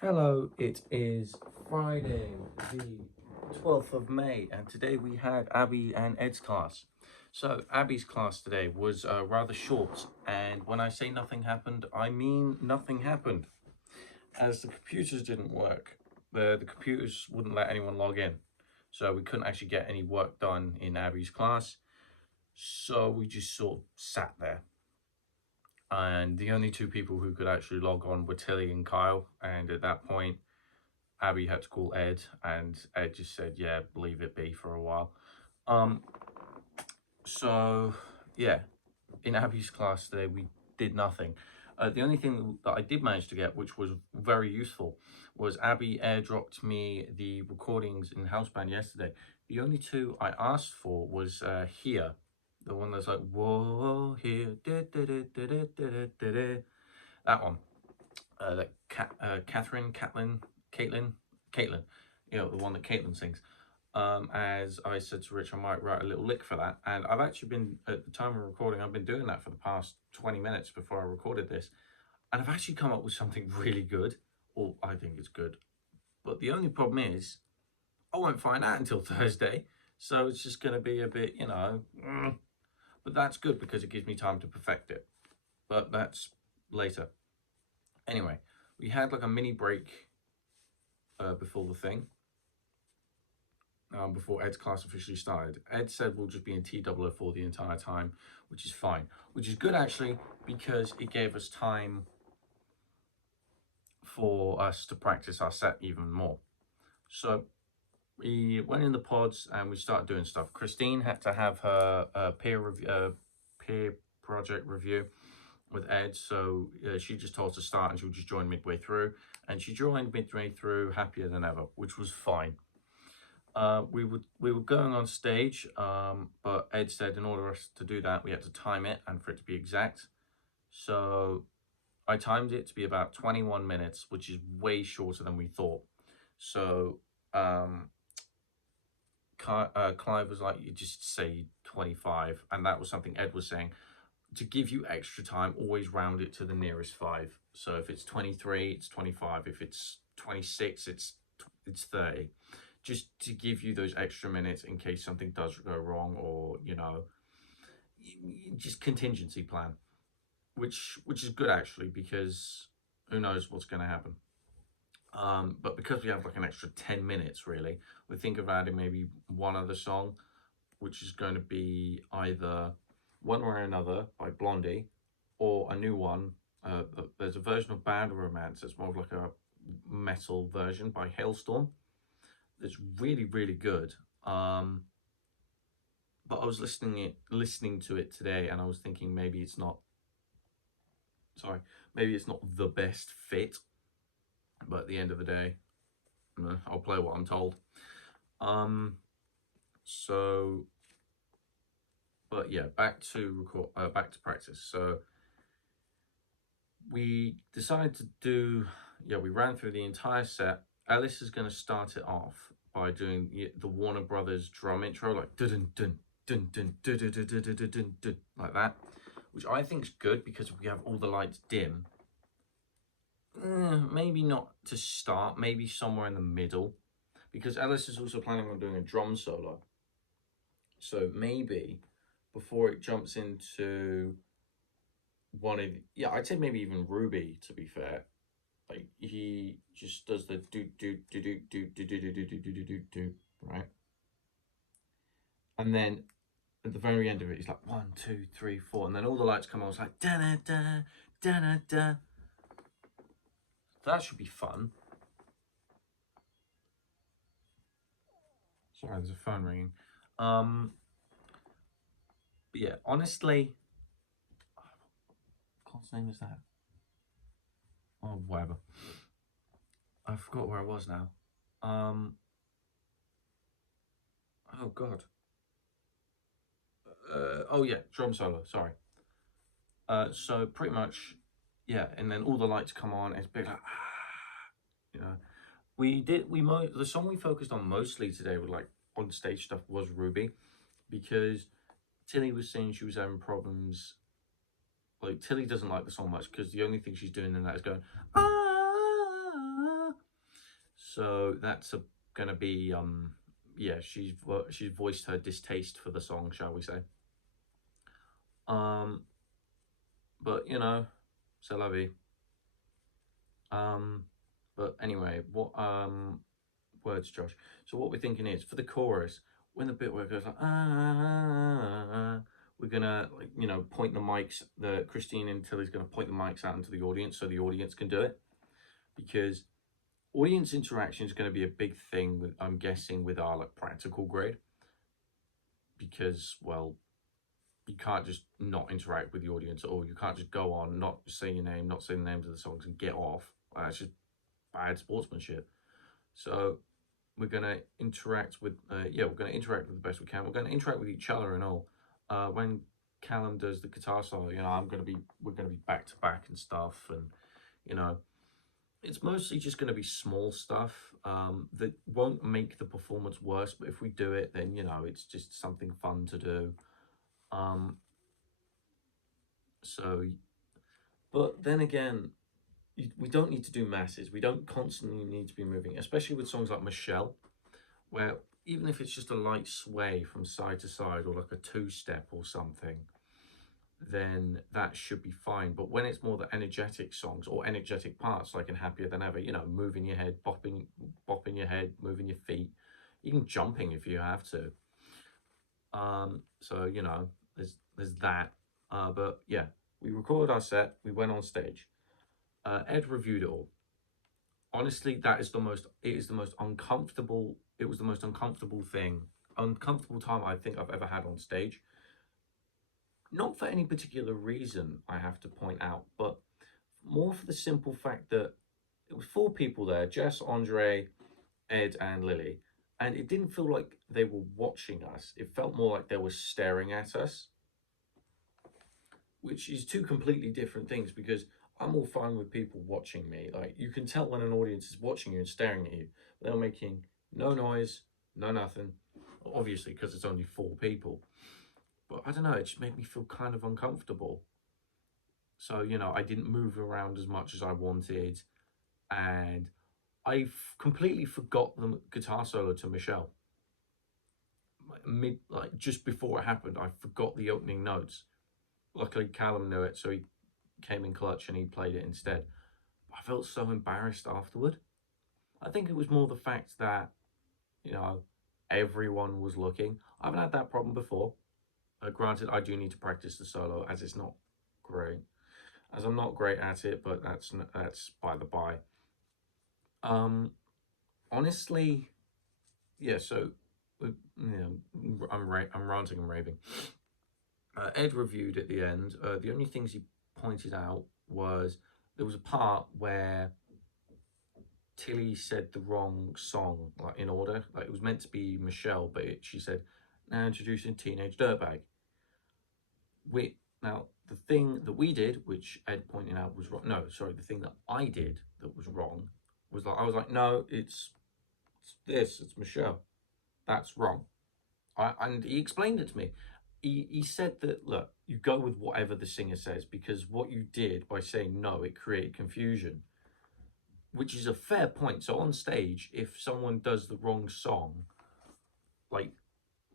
Hello, it is Friday, the 12th of May, and today we had Abby and Ed's class. So, Abby's class today was rather short, and when I say nothing happened, I mean nothing happened. As the computers didn't work, the computers wouldn't let anyone log in, so we couldn't actually get any work done in Abby's class, so we just sort of sat there. And the only two people who could actually log on were Tilly and Kyle, and at that point, Abby had to call Ed, and Ed just said, "Yeah, leave it be for a while." Um, so yeah, in Abby's class today, we did nothing. The only thing that I did manage to get, which was very useful, was Abby airdropped me the recordings in House Band yesterday. The only two I asked for was Here, the one that's like, whoa, here, that one. That Caitlin, the one that Caitlin sings. As I said to Rich, I might write a little lick for that. And I've actually been, at the time of recording, I've been doing that for the past 20 minutes before I recorded this. And I've actually come up with something really good, or I think it's good. But the only problem is, I won't find out until Thursday. So it's just going to be a bit, but that's good because it gives me time to perfect it. But that's later. Anyway, we had like a mini break before the thing. Before Ed's class officially started. Ed said we'll just be in T004 the entire time, which is fine. Which is good actually, because it gave us time for us to practice our set even more. So we went in the pods and we started doing stuff. Christine had to have her peer project review with Ed, so she just told us to start and she would just join midway through. And she joined midway through happier than ever, which was fine. We were going on stage, but Ed said in order for us to do that, we had to time it and for it to be exact. So I timed it to be about 21 minutes, which is way shorter than we thought. So Clive was like, you just say 25, and that was something Ed was saying. To give you extra time, always round it to the nearest 5. So if it's 23, it's 25. If it's 26, it's 30. Just to give you those extra minutes in case something does go wrong, or just contingency plan, which is good actually, because who knows what's going to happen. But because we have like an extra 10 minutes, really, we think of adding maybe one other song, which is going to be either One Way or Another by Blondie, or a new one. There's a version of Bad Romance that's more of like a metal version by Hailstorm. It's really, really good. But I was listening to it today, and I was thinking maybe it's not. Maybe it's not the best fit. But at the end of the day, I'll play what I'm told. So, but yeah, back to practice. So we decided to do. Yeah, we ran through the entire set. Alice is going to start it off by doing the Warner Brothers drum intro, like dun dun dun dun dun dun dun dun dun dun dun, like that, which I think is good because we have all the lights dim. Maybe not to start, maybe somewhere in the middle, because Alice is also planning on doing a drum solo. So maybe before it jumps into one of, I'd say maybe even Ruby, to be fair. Like he just does the do do do do do do do do do do do do do, right? And then at the very end of it, he's like 1, 2, 3, 4, and then all the lights come on. It's like da da da da da da. That should be fun. Sorry, there's a phone ringing. But yeah, honestly, what name is that? Oh, whatever. I forgot where I was now. Oh god. Oh yeah, drum solo. Sorry. So pretty much, yeah, and then all the lights come on. It's big like, you know. The song we focused on mostly today with like on stage stuff was Ruby, because Tilly was saying she was having problems. Like Tilly doesn't like the song much because the only thing she's doing in that is going So that's gonna be yeah, she's voiced her distaste for the song, shall we say. Um, but you know, c'est la vie. Um, but anyway, what words, Josh? So what we're thinking is for the chorus, when the bit where it goes like we're gonna, like, you know, point the mics. The Christine and Tilly's gonna point the mics out into the audience so the audience can do it, because audience interaction is going to be a big thing with, I'm guessing, with our like practical grade, because, well, you can't just not interact with the audience at all. You can't just go on, not say your name, not say the names of the songs, and get off. That's just bad sportsmanship. So we're going to interact with, yeah, we're going to interact with the best we can. We're going to interact with each other and all. When Callum does the guitar solo, you know, we're going to be back to back and stuff, and you know, it's mostly just going to be small stuff that won't make the performance worse, but if we do it, then, you know, it's just something fun to do. Um, so, but then again, we don't need to do masses. We don't constantly need to be moving, especially with songs like Michelle, where even if it's just a light sway from side to side or like a two-step or something, then that should be fine. But when it's more the energetic songs or energetic parts, like in Happier Than Ever, you know, moving your head, bopping your head, moving your feet, even jumping if you have to. So, you know, there's that. But yeah, we recorded our set, we went on stage. Ed reviewed it all. Honestly, it is the most uncomfortable, it was the most uncomfortable time I think I've ever had on stage. Not for any particular reason, I have to point out, but more for the simple fact that it was 4 people there: Jess, Andre, Ed, and Lily. And it didn't feel like they were watching us. It felt more like they were staring at us, which is 2 completely different things, because I'm all fine with people watching me. Like, you can tell when an audience is watching you and staring at you. They're making no noise, no nothing. Obviously, because it's only 4 people. But I don't know, it just made me feel kind of uncomfortable. So, you know, I didn't move around as much as I wanted. And I completely forgot the guitar solo to Michelle. Like just before it happened, I forgot the opening notes. Luckily, Callum knew it, so he came in clutch and he played it instead. I felt so embarrassed afterward. I think it was more the fact that, you know, everyone was looking. I haven't had that problem before. Granted, I do need to practice the solo, as it's not great, as I'm not great at it, but that's by the by. Honestly, yeah. So, you know, I'm ranting and raving. Ed reviewed at the end. The only things he pointed out was there was a part where Tilly said the wrong song, like in order. Like it was meant to be Michelle, but she said, "Now introducing Teenage Dirtbag." Now the thing that we did, which Ed pointed out was wrong. No, sorry, the thing that I did that was wrong was like I was like, no, it's it's Michelle. That's wrong. And he explained it to me. He said that, look, you go with whatever the singer says, because what you did by saying no, it created confusion, which is a fair point. So on stage, if someone does the wrong song, like,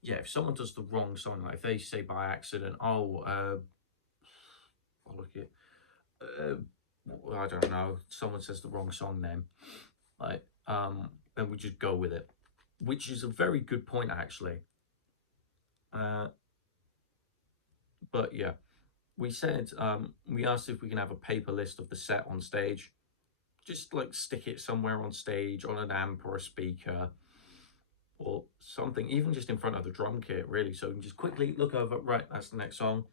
yeah, if someone does the wrong song, like if they say by accident, oh, I'll look at, I don't know, someone says the wrong song name, like, then we just go with it, which is a very good point, actually. But yeah, we said, we asked if we can have a paper list of the set on stage. Just like stick it somewhere on stage on an amp or a speaker or something, even just in front of the drum kit, really. So we can just quickly look over, right, that's the next song.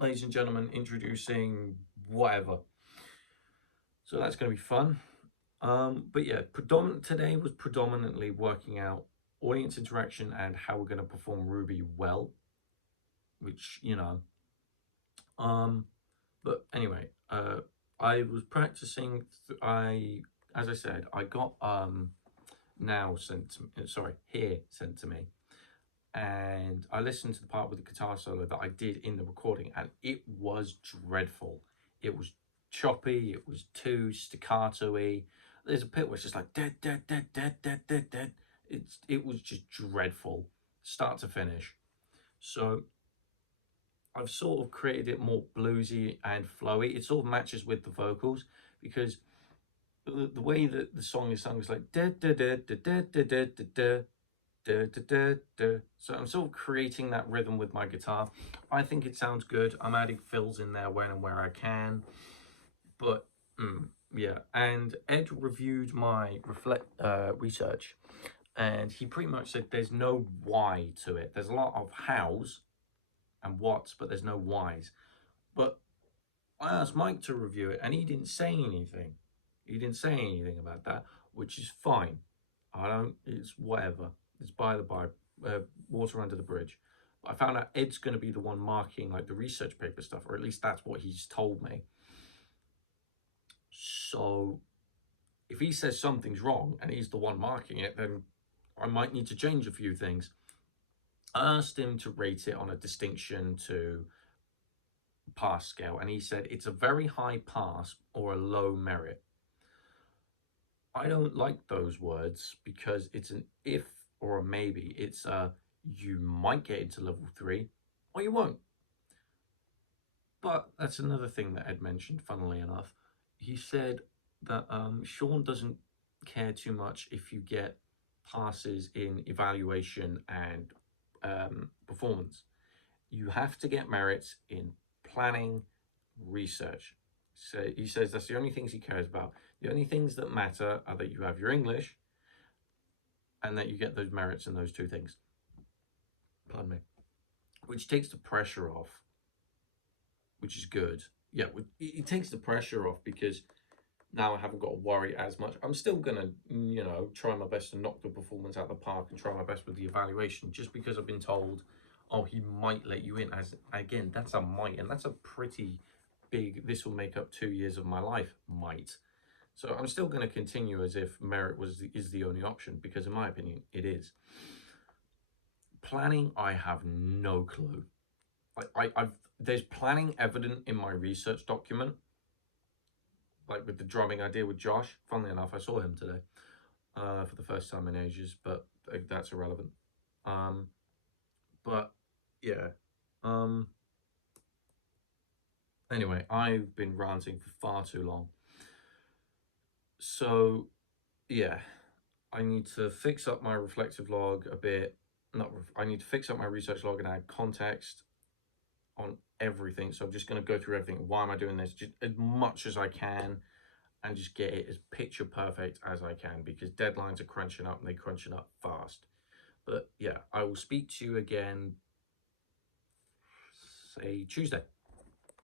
Ladies and gentlemen, introducing whatever. So that's going to be fun. But yeah, today was predominantly working out audience interaction and how we're going to perform Ruby well, which, you know, but anyway, I was practicing. As I said, I got here sent to me, and I listened to the part with the guitar solo that I did in the recording, and it was dreadful. It was choppy. It was too staccato-y. there's a bit where it's just like dead, dead, dead, dead, dead, dead, dead. It was just dreadful, start to finish. So I've sort of created it more bluesy and flowy. It sort of matches with the vocals because the way that the song is sung is like da da da da da da da da da da da da da. So I'm sort of creating that rhythm with my guitar. I think it sounds good. I'm adding fills in there when and where I can. But yeah, and Ed reviewed my research, and he pretty much said there's no why to it. There's a lot of hows and whats, but there's no whys. But I asked Mike to review it, and he didn't say anything. He didn't say anything about that, which is fine. It's whatever. It's by the by, water under the bridge. But I found out Ed's going to be the one marking like the research paper stuff, or at least that's what he's told me. So if he says something's wrong and he's the one marking it, then I might need to change a few things. I asked him to rate it on a distinction to pass scale, and he said it's a very high pass or a low merit. I don't like those words because it's an if or a maybe. It's you might get into level 3 or you won't. But that's another thing that Ed mentioned, funnily enough. He said that Sean doesn't care too much if you get passes in evaluation and performance. You have to get merits in planning, research. So he says that's the only things he cares about. The only things that matter are that you have your English and that you get those merits in those two things. Pardon me. Which takes the pressure off, which is good. Yeah, it takes the pressure off because now I haven't got to worry as much. I'm still going to, try my best to knock the performance out of the park and try my best with the evaluation just because I've been told, oh, he might let you in. Again, that's a might, and that's a pretty big, this will make up 2 years of my life, might. So I'm still going to continue as if merit is the only option because in my opinion, it is. Planning, I have no clue. There's planning evident in my research document, like with the drumming I did with Josh. Funnily enough, I saw him today for the first time in ages, but that's irrelevant. But yeah. Anyway, I've been ranting for far too long. So yeah, I need to fix up my reflective log a bit. I need to fix up my research log and add context on everything. So I'm just going to go through everything. Why am I doing this? Just as much as I can and just get it as picture perfect as I can because deadlines are crunching up and they're crunching up fast. But yeah, I will speak to you again, say Tuesday.